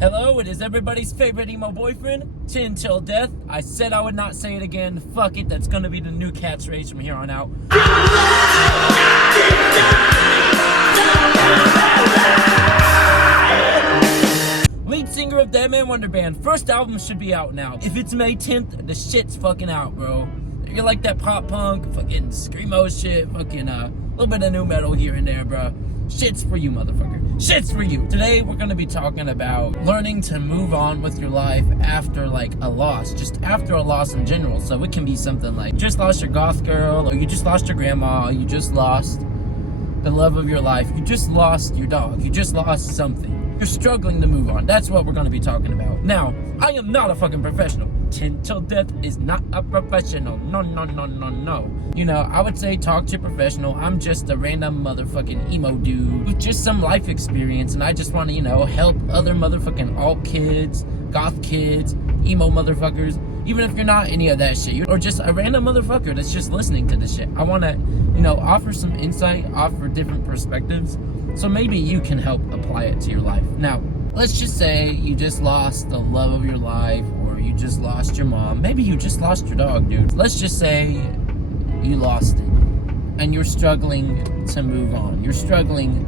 Hello, it is everybody's favorite emo boyfriend, TenTillDeath. I said I would not say it again. Fuck it, that's gonna be the new catchphrase from here on out. Lead singer of Dead Man Wonder Band. First album should be out now. If it's May 10th, the shit's fucking out, bro. You're like that pop punk, fucking screamo shit, fucking a little bit of new metal here and there, bro. Shit's for you, motherfucker. Shit's for you. Today, we're gonna be talking about learning to move on with your life after, like, a loss. Just after a loss in general. So it can be something like, you just lost your goth girl, or you just lost your grandma, or you just lost the love of your life. You just lost your dog. You just lost something. You're struggling to move on. That's what we're gonna be talking about. Now, I am not a fucking professional. TenTillDeath is not a professional. No, no, no, no, no. You know, I would say talk to a professional. I'm just a random motherfucking emo dude with just some life experience, and I just want to, you know, help other motherfucking alt kids, goth kids, emo motherfuckers, even if you're not any of that shit, or just a random motherfucker that's just listening to this shit. I want to, you know, offer some insight, offer different perspectives, so maybe you can help apply it to your life. Now, let's just say you just lost the love of your life, or you just lost your mom. Maybe you just lost your dog, dude. Let's just say you lost it, and you're struggling to move on. You're struggling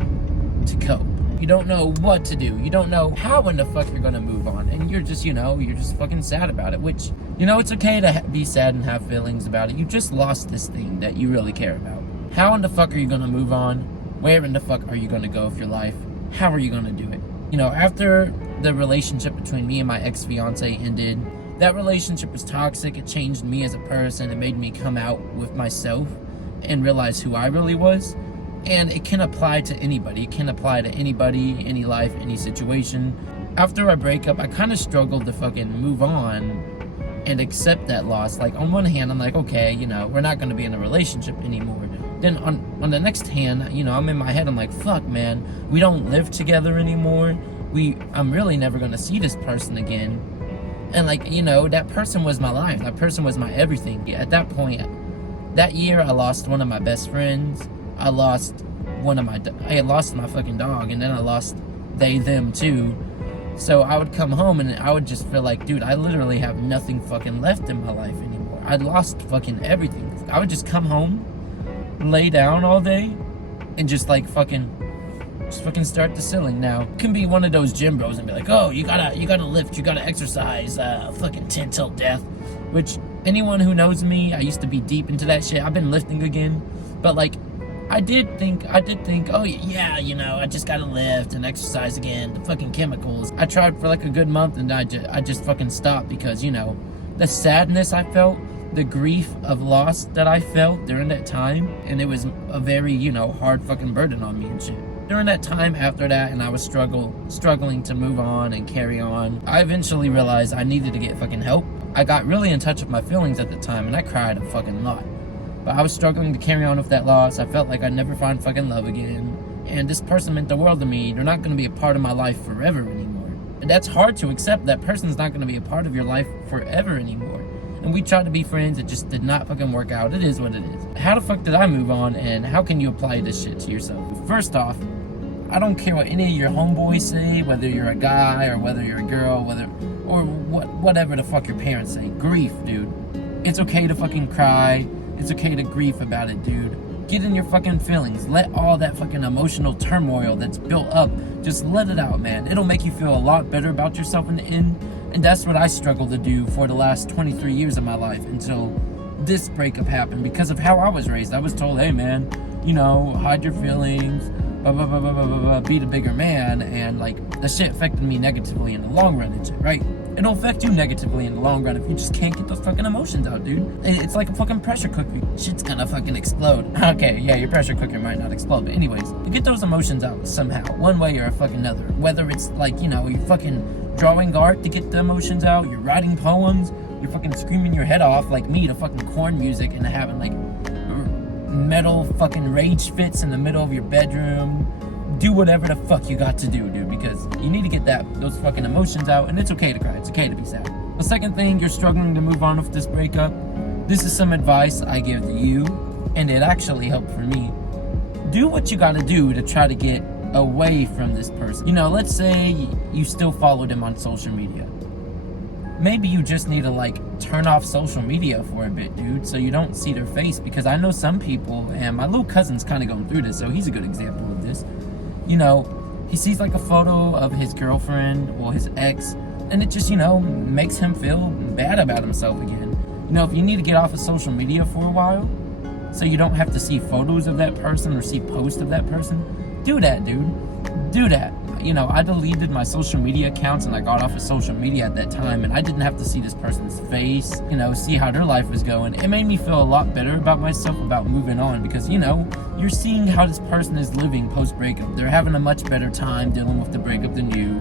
to cope. You don't know what to do. You don't know how in the fuck you're gonna move on, and you're just, you know, you're just fucking sad about it, which, you know, it's okay to be sad and have feelings about it. You just lost this thing that you really care about. How in the fuck are you gonna move on? Where in the fuck are you gonna go with your life? How are you gonna do it? You know, after the relationship between me and my ex-fiance ended, that relationship was toxic. It changed me as a person. It made me come out with myself and realize who I really was. And it can apply to anybody. It can apply to anybody, any life, any situation. After our breakup, I kind of struggled to fucking move on and accept that loss. Like, on one hand, I'm like, okay, you know, we're not going to be in a relationship anymore. Then on the next hand, you know, I'm in my head, I'm like, fuck, man, we don't live together anymore. I'm really never going to see this person again. And, like, you know, that person was my life. That person was my everything. At that point, that year, I lost one of my best friends. I lost I lost my fucking dog, and then I lost them too. So I would come home and I would just feel like, dude, I literally have nothing fucking left in my life anymore. I'd lost fucking everything. I would just come home, lay down all day, and just like fucking start the ceiling. Now, it can be one of those gym bros and be like, oh, you gotta lift, you gotta exercise, fucking TenTillDeath. Which, anyone who knows me, I used to be deep into that shit. I've been lifting again, but like, I did think, oh yeah, you know, I just gotta lift and exercise again, the fucking chemicals. I tried for like a good month, and I just fucking stopped because, you know, the sadness I felt, the grief of loss that I felt during that time, and it was a very, you know, hard fucking burden on me and shit. During that time after that, and I was struggling to move on and carry on, I eventually realized I needed to get fucking help. I got really in touch with my feelings at the time, and I cried a fucking lot. But I was struggling to carry on with that loss. I felt like I'd never find fucking love again. And this person meant the world to me. They're not going to be a part of my life forever anymore. And that's hard to accept. That person's not going to be a part of your life forever anymore. And we tried to be friends. It just did not fucking work out. It is what it is. How the fuck did I move on, and how can you apply this shit to yourself? First off, I don't care what any of your homeboys say, whether you're a guy or whether you're a girl, whatever the fuck your parents say. Grief, dude. It's okay to fucking cry. It's okay to grieve about it, dude. Get in your fucking feelings. Let all that fucking emotional turmoil that's built up, just let it out, man. It'll make you feel a lot better about yourself in the end. And that's what I struggled to do for the last 23 years of my life until this breakup happened, because of how I was raised. I was told, hey, man, you know, hide your feelings, blah, blah, blah, blah, blah, blah, blah, be the bigger man. And, like, the shit affected me negatively in the long run and shit, right? It'll affect you negatively in the long run if you just can't get those fucking emotions out, dude. It's like a fucking pressure cooker. Shit's gonna fucking explode. Okay, yeah, your pressure cooker might not explode, but anyways, you get those emotions out somehow, one way or a fucking another. Whether it's like, you know, you're fucking drawing art to get the emotions out, you're writing poems, you're fucking screaming your head off like me to fucking corn music and having like metal fucking rage fits in the middle of your bedroom. Do whatever the fuck you got to do, dude, because you need to get those fucking emotions out, and it's okay to cry. It's okay to be sad. The second thing, you're struggling to move on with this breakup. This is some advice I give to you, and it actually helped for me. Do what you gotta do to try to get away from this person. You know, let's say you still followed him on social media. Maybe you just need to like turn off social media for a bit, dude, so you don't see their face. Because I know some people, and my little cousin's kind of going through this, so he's a good example of this. You know, he sees like a photo of his girlfriend, well, his ex, and it just, you know, makes him feel bad about himself again. You know, if you need to get off of social media for a while, so you don't have to see photos of that person or see posts of that person, do that, dude. Do that. You know, I deleted my social media accounts and I got off of social media at that time, and I didn't have to see this person's face, you know, see how their life was going. It made me feel a lot better about myself, about moving on, because, you know, you're seeing how this person is living post-breakup. They're having a much better time dealing with the breakup than you,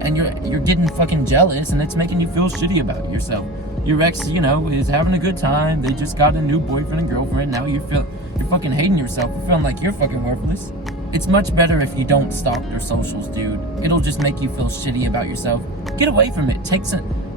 and you're getting fucking jealous, and it's making you feel shitty about yourself. Your ex, you know, is having a good time. They just got a new boyfriend and girlfriend. Now you're fucking hating yourself. You're feeling like you're fucking worthless. It's much better if you don't stalk their socials, dude. It'll just make you feel shitty about yourself. Get away from it.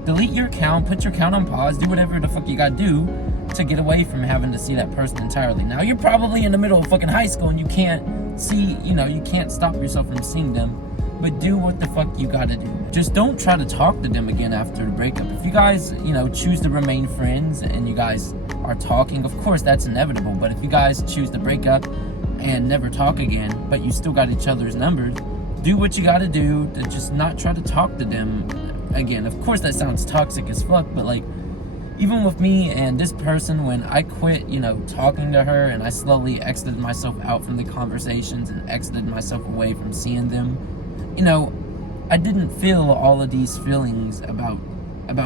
Delete your account, put your account on pause, do whatever the fuck you gotta do to get away from having to see that person entirely. Now, you're probably in the middle of fucking high school and you can't see, you know, you can't stop yourself from seeing them. But do what the fuck you gotta do. Just don't try to talk to them again after the breakup. If you guys, you know, choose to remain friends and you guys are talking, of course that's inevitable. But if you guys choose to break up and never talk again, but you still got each other's numbers, do what you gotta do to just not try to talk to them again. Of course that sounds toxic as fuck, but like, even with me and this person, when I quit, you know, talking to her, and I slowly exited myself out from the conversations and exited myself away from seeing them, you know, I didn't feel all of these feelings about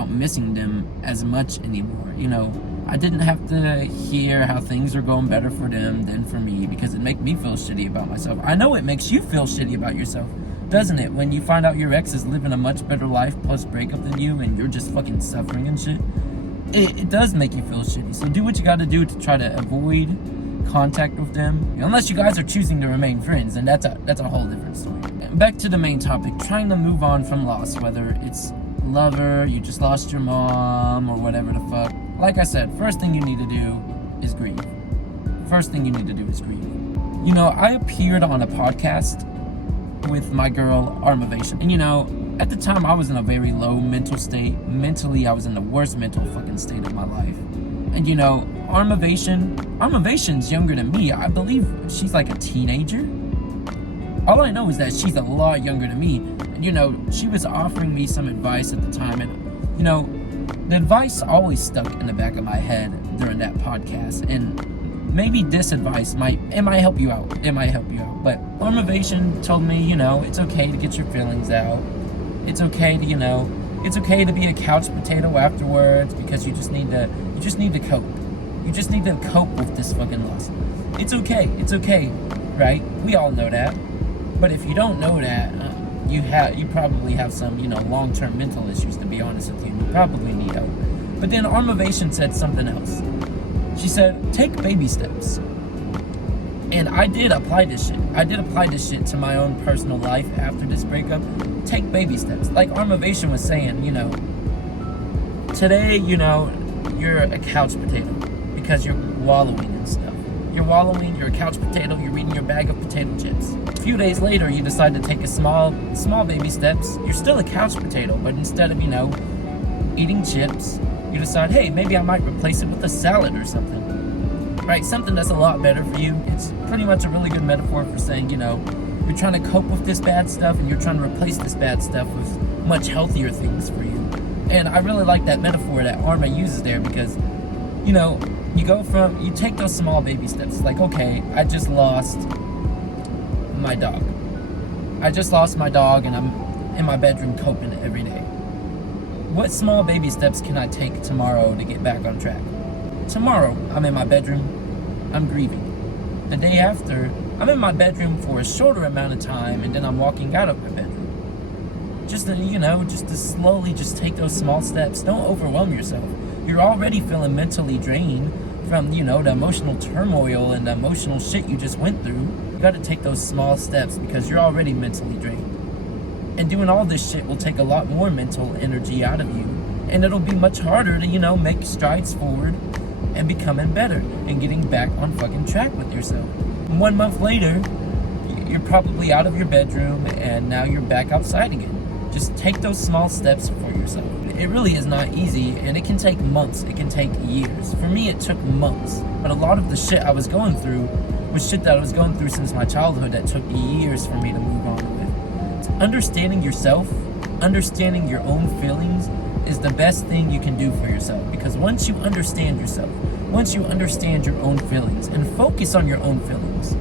missing them as much anymore. You know, I didn't have to hear how things are going better for them than for me, because it made me feel shitty about myself. I know it makes you feel shitty about yourself, doesn't it? When you find out your ex is living a much better life post-breakup than you, and you're just fucking suffering and shit. It does make you feel shitty. So do what you gotta do to try to avoid contact with them, unless you guys are choosing to remain friends, and that's a whole different story. Back to the main topic, trying to move on from loss, whether it's lover, you just lost your mom, or whatever the fuck. Like I said, first thing you need to do is grieve. First thing you need to do is grieve. You know, I appeared on a podcast with my girl, Armavation, and you know, at the time I was in a very low mental state. Mentally, I was in the worst mental fucking state of my life. And you know, Armavation's younger than me. I believe she's like a teenager. All I know is that she's a lot younger than me. And you know, she was offering me some advice at the time, and you know, the advice always stuck in the back of my head during that podcast. And maybe this advice might help you out. It might help you out. But Armavation told me, you know, it's okay to get your feelings out. It's okay to, you know, it's okay to be a couch potato afterwards, because you just need to cope. You just need to cope with this fucking loss. It's okay, right? We all know that. But if you don't know that, you probably have some, you know, long-term mental issues, to be honest with you. You probably need help. But then Armavation said something else. She said, take baby steps. And I did apply this shit to my own personal life after this breakup. Take baby steps. Like Armavation was saying, you know, today, you know, you're a couch potato because you're wallowing in stuff. You're a couch potato, you're eating your bag of potato chips. A few days later, you decide to take a small baby steps. You're still a couch potato, but instead of, you know, eating chips, you decide, hey, maybe I might replace it with a salad or something. Right? Something that's a lot better for you. It's pretty much a really good metaphor for saying, you know, you're trying to cope with this bad stuff and you're trying to replace this bad stuff with much healthier things for you. And I really like that metaphor that Arma uses there, because, you know, you take those small baby steps. Like, okay, I just lost my dog. And I'm in my bedroom coping every day. What small baby steps can I take tomorrow to get back on track? Tomorrow, I'm in my bedroom, I'm grieving. The day after, I'm in my bedroom for a shorter amount of time, and then I'm walking out of my bedroom. Just to slowly just take those small steps. Don't overwhelm yourself. You're already feeling mentally drained from, you know, the emotional turmoil and the emotional shit you just went through. You gotta take those small steps because you're already mentally drained. And doing all this shit will take a lot more mental energy out of you. And it'll be much harder to, you know, make strides forward and becoming better and getting back on fucking track with yourself. 1 month later, you're probably out of your bedroom and now you're back outside again. Just take those small steps for yourself. It really is not easy, and it can take months, it can take years. For me, it took months, but a lot of the shit I was going through was shit that I was going through since my childhood that took years for me to move on with. So understanding yourself, understanding your own feelings is the best thing you can do for yourself, because once you understand yourself, once you understand your own feelings and focus on your own feelings,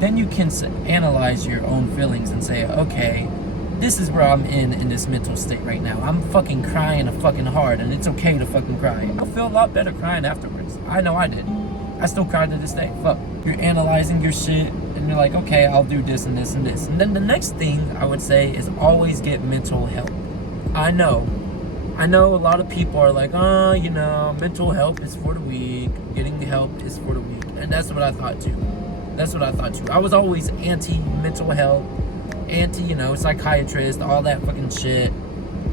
then you can analyze your own feelings and say, okay, this is where I'm in this mental state right now. I'm fucking crying fucking hard, and it's okay to fucking cry. I'll feel a lot better crying afterwards. I know I did. I still cry to this day. Fuck. You're analyzing your shit, and you're like, okay, I'll do this and this and this. And then the next thing I would say is always get mental help. I know a lot of people are like, mental help is for the weak. Getting help is for the weak. And that's what I thought too. I was always anti-mental health, psychiatrist, all that fucking shit.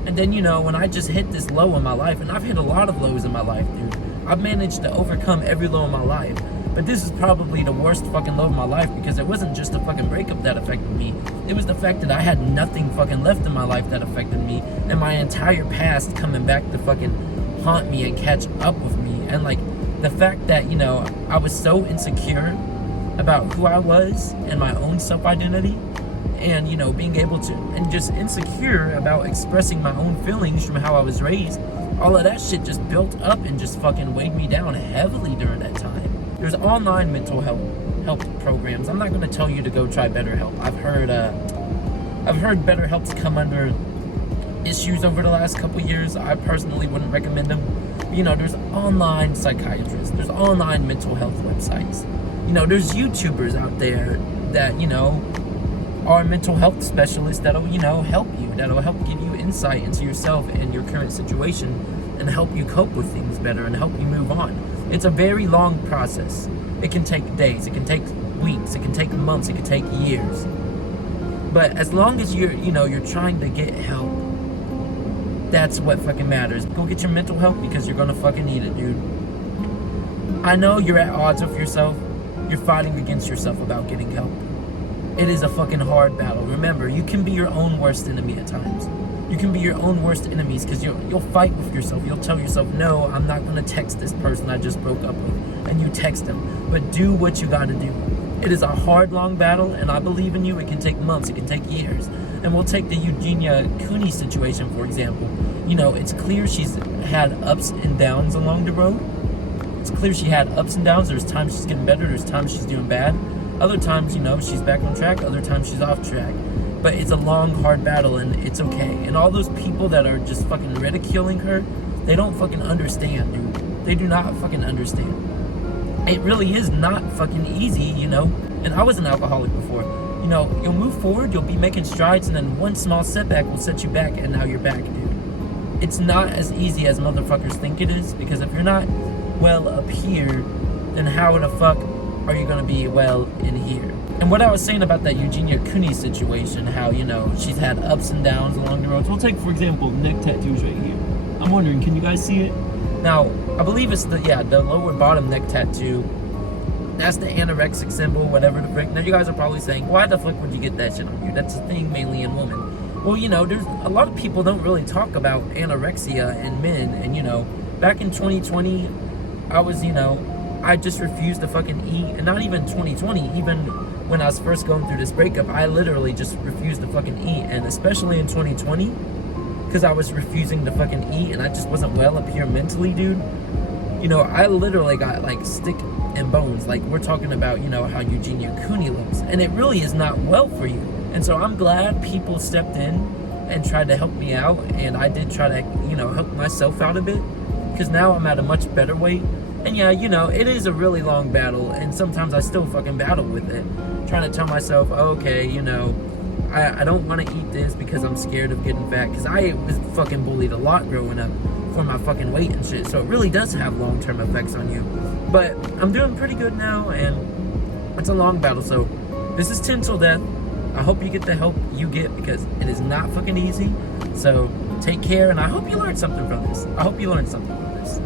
And then, when I just hit this low in my life, and I've hit a lot of lows in my life, dude. I've managed to overcome every low in my life. But this is probably the worst fucking low of my life, because it wasn't just a fucking breakup that affected me. It was the fact that I had nothing fucking left in my life that affected me, and my entire past coming back to fucking haunt me and catch up with me. And like the fact that, I was so insecure about who I was and my own self-identity, and being able to, and just insecure about expressing my own feelings from how I was raised. All of that shit just built up and just fucking weighed me down heavily during that time. There's online mental health programs. I'm not going to tell you to go try BetterHelp. I've heard BetterHelp's come under issues over the last couple years. I personally wouldn't recommend them. There's online psychiatrists. There's online mental health websites. There's YouTubers out there that, are mental health specialists that'll, help you. That'll help give you insight into yourself and your current situation and help you cope with things better and help you move on. It's a very long process. It can take days, it can take weeks, it can take months, it can take years. But as long as you're trying to get help, that's what fucking matters. Go get your mental health, because you're gonna fucking need it, dude. I know you're at odds with yourself. You're fighting against yourself about getting help. It is a fucking hard battle. Remember, you can be your own worst enemy at times. You can be your own worst enemies, because you'll fight with yourself. You'll tell yourself, no, I'm not going to text this person I just broke up with. And you text them. But do what you got to do. It is a hard, long battle, and I believe in you. It can take months. It can take years. And we'll take the Eugenia Cooney situation, for example. It's clear she's had ups and downs along the road. It's clear she had ups and downs. There's times she's getting better. There's times she's doing bad. Other times, she's back on track. Other times she's off track. But it's a long, hard battle, and it's okay. And all those people that are just fucking ridiculing her, they don't fucking understand, dude. They do not fucking understand. It really is not fucking easy, And I was an alcoholic before. You'll move forward, you'll be making strides, and then one small setback will set you back, and now you're back, dude. It's not as easy as motherfuckers think it is, because if you're not well up here, then how the fuck are you gonna be well in here? And what I was saying about that Eugenia Cooney situation, how, she's had ups and downs along the roads. We'll take, for example, neck tattoos right here. I'm wondering, can you guys see it? Now, I believe it's the lower bottom neck tattoo. That's the anorexic symbol, whatever the frick. Now, you guys are probably saying, why the fuck would you get that shit on you? That's a thing mainly in women. Well, there's a lot of people don't really talk about anorexia in men. And, back in 2020, I was, I just refused to fucking eat. And not even 2020, even when I was first going through this breakup, I literally just refused to fucking eat. And especially in 2020, because I was refusing to fucking eat and I just wasn't well up here mentally, dude. I literally got like stick and bones. Like, we're talking about, how Eugenia Cooney looks. And it really is not well for you. And so I'm glad people stepped in and tried to help me out. And I did try to, help myself out a bit. Because now I'm at a much better weight. And yeah, it is a really long battle. And sometimes I still fucking battle with it. Trying to tell myself, okay, I don't want to eat this because I'm scared of getting fat. Because I was fucking bullied a lot growing up for my fucking weight and shit. So it really does have long-term effects on you. But I'm doing pretty good now, and it's a long battle. So this is TenTillDeath. I hope you get the help you get, because it is not fucking easy. So take care, and I hope you learned something from this. I hope you learned something from this.